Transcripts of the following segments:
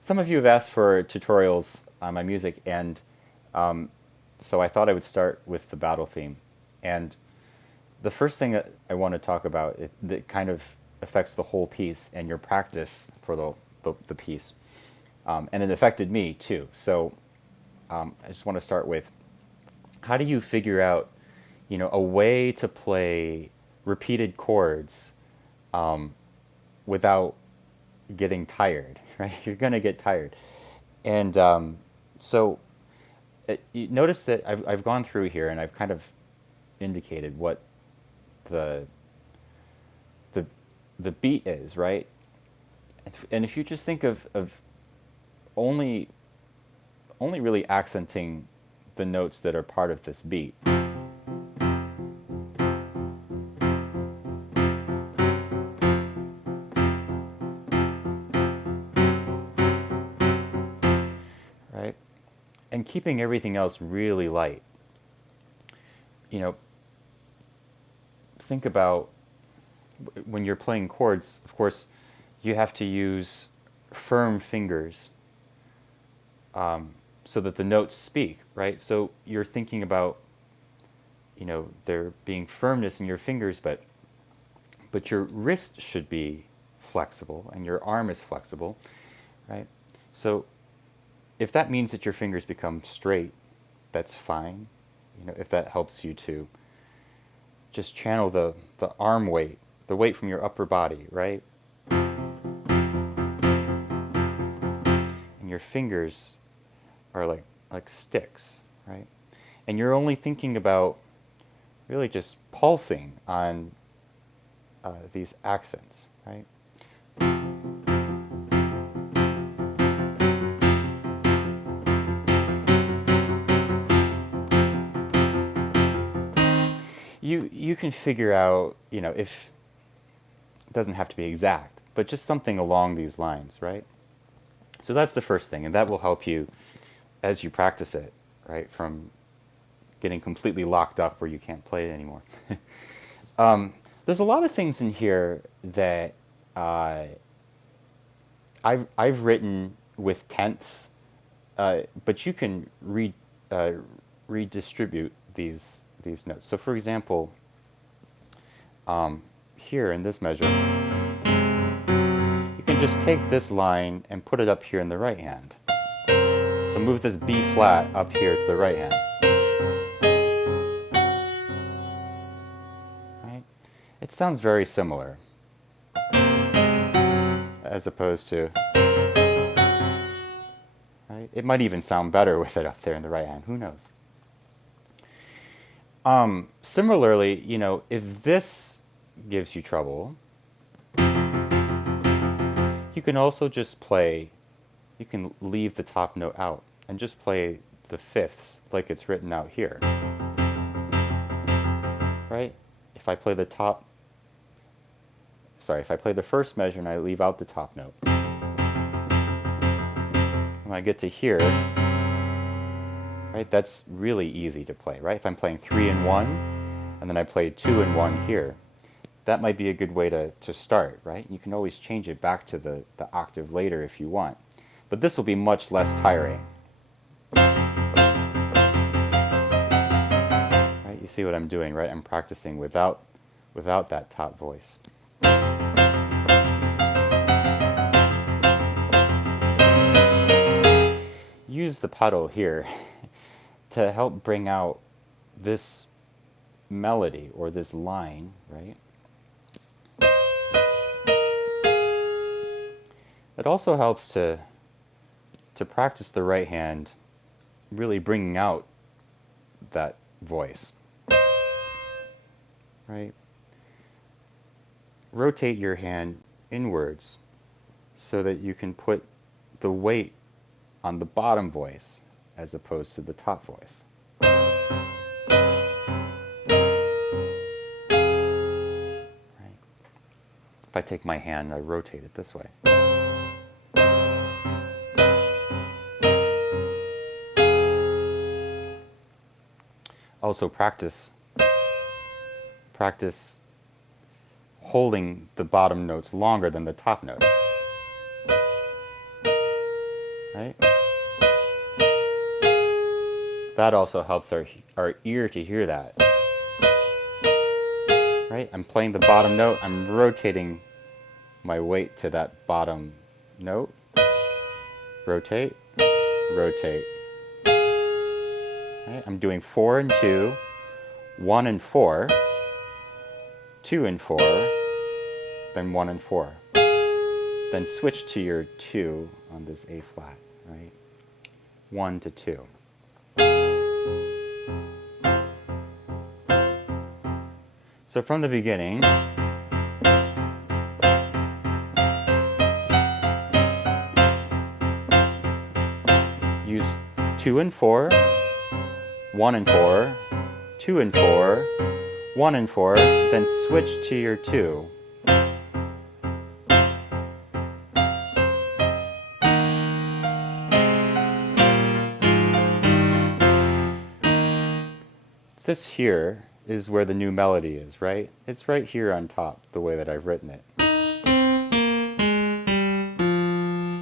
Some of you have asked for tutorials on my music, and so I thought I would start with the battle theme. And the first thing that I want to talk about that kind of affects the whole piece and your practice for the piece. And it affected me too. So I just want to start with, how do you figure out, a way to play repeated chords without getting tired, right? You're going to get tired. And so you notice that I've gone through here and I've kind of indicated what the the the beat is, right? And if you just think of only only really accenting the notes that are part of this beat, right? And keeping everything else really light. You know, think about when you're playing chords, of course, you have to use firm fingers so that the notes speak, right? So you're thinking about, there being firmness in your fingers, but your wrist should be flexible and your arm is flexible, right? So if that means that your fingers become straight, that's fine. If that helps you to just channel the arm weight, the weight from your upper body, right? And your fingers are like sticks, right? And you're only thinking about really just pulsing on these accents, right? You can figure out, if it doesn't have to be exact, but just something along these lines, right? So that's the first thing, and that will help you as you practice it, right? From getting completely locked up where you can't play it anymore. There's a lot of things in here that I've written with tenths, but you can redistribute these notes. So for example, here in this measure, you can just take this line and put it up here in the right hand. So move this B flat up here to the right hand. Right? It sounds very similar, as opposed to, right? It might even sound better with it up there in the right hand. Who knows? Similarly, if this gives you trouble, you can also just play, you can leave the top note out and just play the fifths like it's written out here. Right? If I play the first measure and I leave out the top note, when I get to here, right, that's really easy to play, right? If I'm playing 3 and 1, and then I play 2 and 1 here, that might be a good way to start, right? You can always change it back to the octave later if you want. But this will be much less tiring. Right? You see what I'm doing, right? I'm practicing without that top voice. Use the pedal here to help bring out this melody or this line, right? It also helps to practice the right hand, really bringing out that voice, right? Rotate your hand inwards so that you can put the weight on the bottom voice as opposed to the top voice. Right. If I take my hand and I rotate it this way. Also practice holding the bottom notes longer than the top notes. right? That also helps our ear to hear that, right? I'm playing the bottom note, I'm rotating my weight to that bottom note. Rotate, rotate. Right? I'm doing 4 and 2, 1 and 4, 2 and 4, then 1 and 4. Then switch to your 2 on this A flat, right? 1 to 2. So from the beginning, use 2 and 4, 1 and 4, 2 and 4, 1 and 4, then switch to your 2. This here is where the new melody is, right? It's right here on top, the way that I've written it.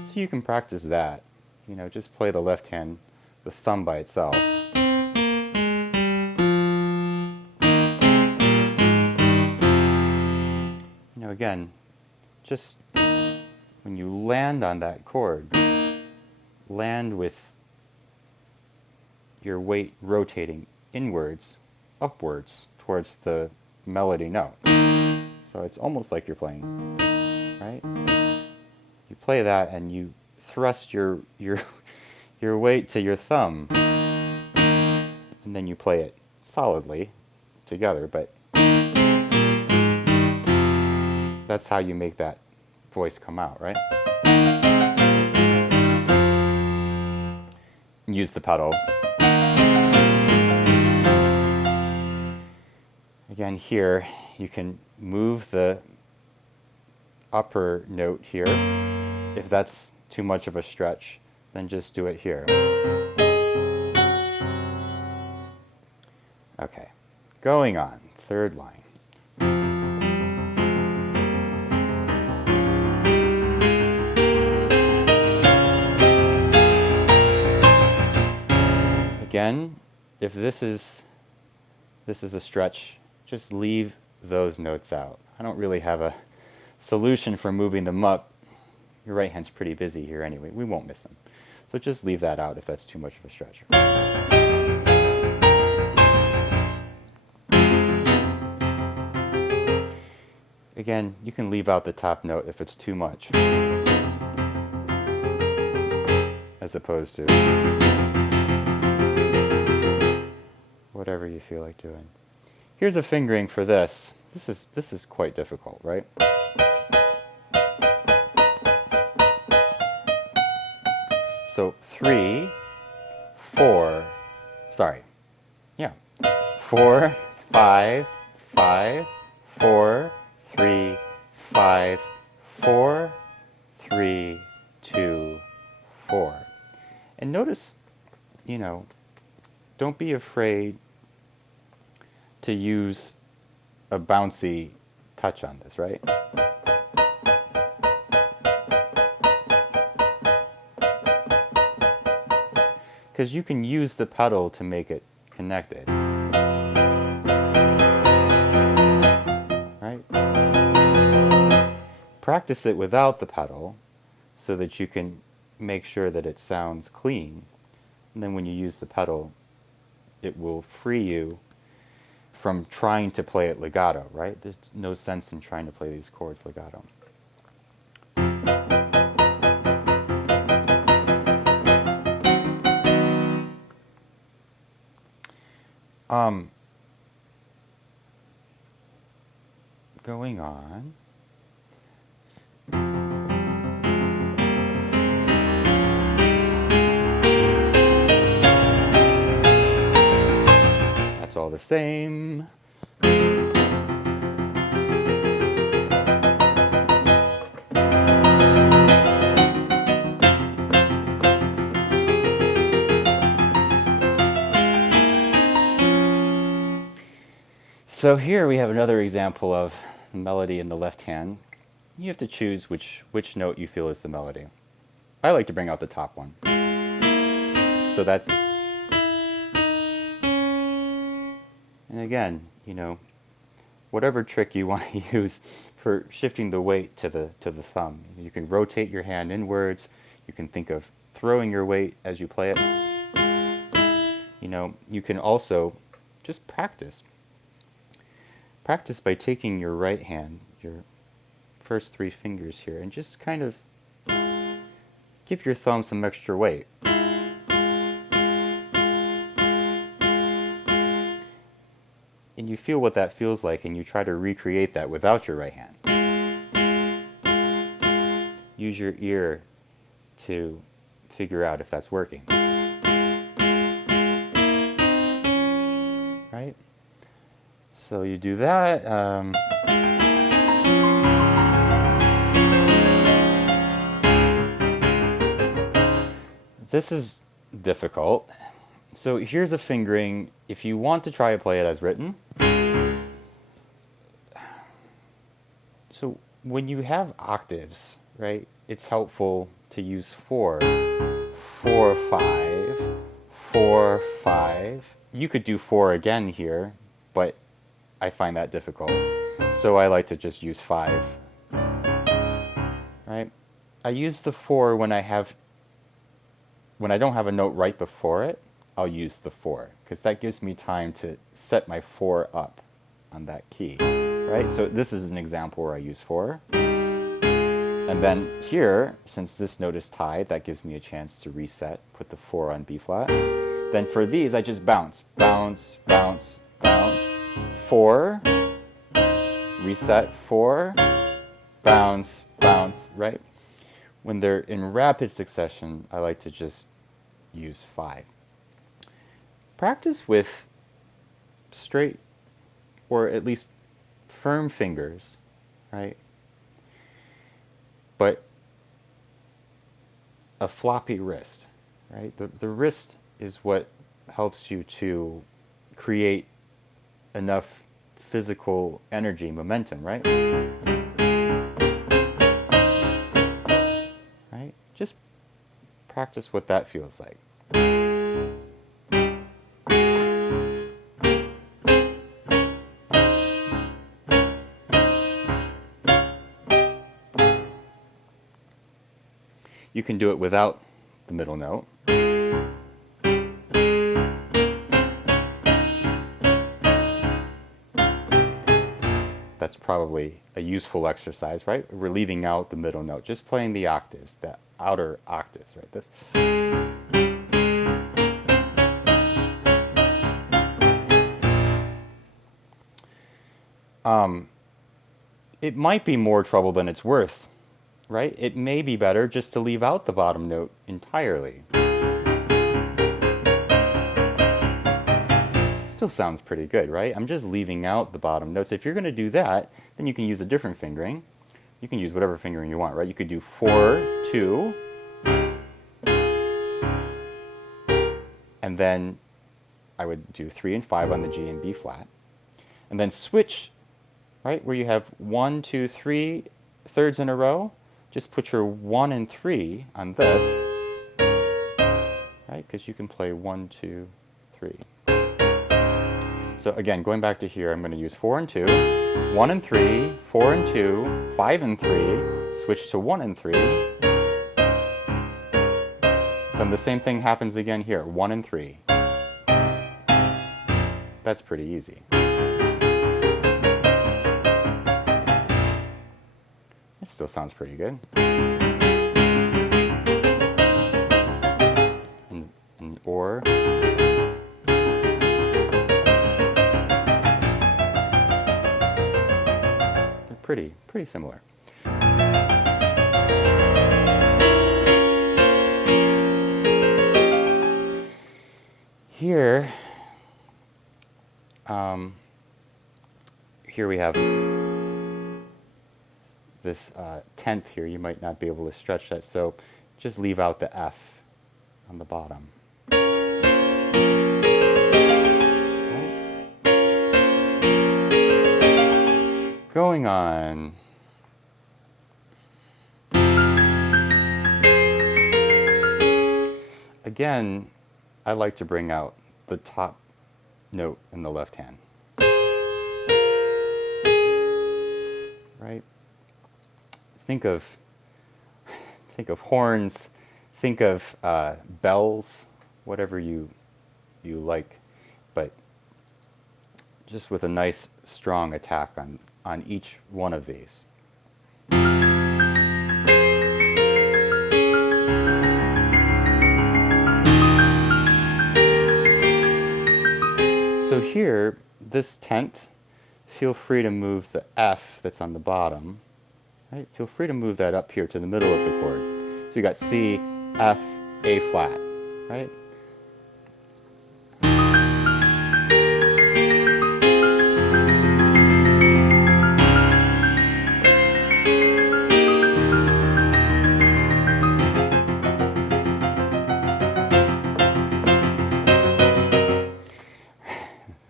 So you can practice that. You know, just play the left hand, the thumb by itself. You know, again, just when you land on that chord, land with your weight rotating inwards, upwards, towards the melody note. So it's almost like you're playing, right? You play that and you thrust your weight to your thumb, and then you play it solidly together, but that's how you make that voice come out, right? Use the pedal. Again, here you can move the upper note here. If that's too much of a stretch, then just do it here. Okay, going on, third line. Again, if this is a stretch, just leave those notes out. I don't really have a solution for moving them up. Your right hand's pretty busy here anyway. We won't miss them. So just leave that out if that's too much of a stretch. Again, you can leave out the top note if it's too much, as opposed to whatever you feel like doing. Here's a fingering for this. This is quite difficult, right? So 3, 4, sorry, yeah, 4, 5, 5, 4, 3, 5, 4, 3, 2, 4. And notice, you know, don't be afraid to use a bouncy touch on this, right? Because you can use the pedal to make it connected. Right? Practice it without the pedal so that you can make sure that it sounds clean. And then when you use the pedal, it will free you from trying to play it legato, right? There's no sense in trying to play these chords legato. Going on. That's all the same. So here we have another example of melody in the left hand. You have to choose which note you feel is the melody. I like to bring out the top one. So that's, and again, you know, whatever trick you want to use for shifting the weight to the thumb. You can rotate your hand inwards. You can think of throwing your weight as you play it. You know, you can also just practice. Practice by taking your right hand, your first 3 fingers here, and just kind of give your thumb some extra weight. And you feel what that feels like, and you try to recreate that without your right hand. Use your ear to figure out if that's working. Right? So you do that. This is difficult. So here's a fingering. If you want to try to play it as written, so when you have octaves, right, it's helpful to use 4, 4, 5, 4, 5. You could do 4 again here, but I find that difficult. So I like to just use 5. Right? I use the 4 when I don't have a note right before it. I'll use the 4 because that gives me time to set my 4 up on that key, right? So this is an example where I use 4. And then here, since this note is tied, that gives me a chance to reset, put the 4 on B flat. Then for these, I just bounce, bounce, bounce, bounce, 4, reset, 4, bounce, bounce, right? When they're in rapid succession, I like to just use 5. Practice with straight, or at least firm fingers, right? But a floppy wrist, right? The wrist is what helps you to create enough physical energy, momentum, right? Right? Just practice what that feels like. You can do it without the middle note. That's probably a useful exercise, right? We're leaving out the middle note, just playing the octaves, the outer octaves, right? This. It might be more trouble than it's worth, right? It may be better just to leave out the bottom note entirely. Still sounds pretty good, right? I'm just leaving out the bottom notes. If you're going to do that, then you can use a different fingering. You can use whatever fingering you want, right? You could do 4, 2, and then I would do 3 and 5 on the G and B flat, and then switch, right? Where you have 1, 2, 3 thirds in a row. Just put your 1 and 3 on this, right? Because you can play 1, 2, 3. So again, going back to here, I'm going to use 4 and 2, 1 and 3, 4 and 2, 5 and 3, switch to 1 and 3. Then the same thing happens again here, 1 and 3. That's pretty easy. It still sounds pretty good. And or. They're pretty similar. Here, here we have this 10th here. You might not be able to stretch that, so just leave out the F on the bottom. Right. Going on. again, I like to bring out the top note in the left hand. Right? Think of horns, think of bells, whatever you like, but just with a nice strong attack on each one of these. So here, this 10th, feel free to move the F that's on the bottom. Right? Feel free to move that up here to the middle of the chord. So you got C, F, A flat, right?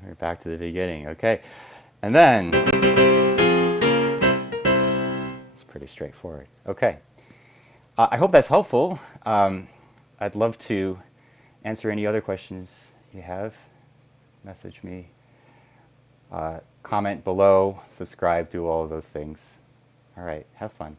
We're back to the beginning, okay. And then, it's pretty straightforward. Okay. I hope that's helpful. I'd love to answer any other questions you have. Message me, comment below, subscribe, do all of those things. All right, have fun.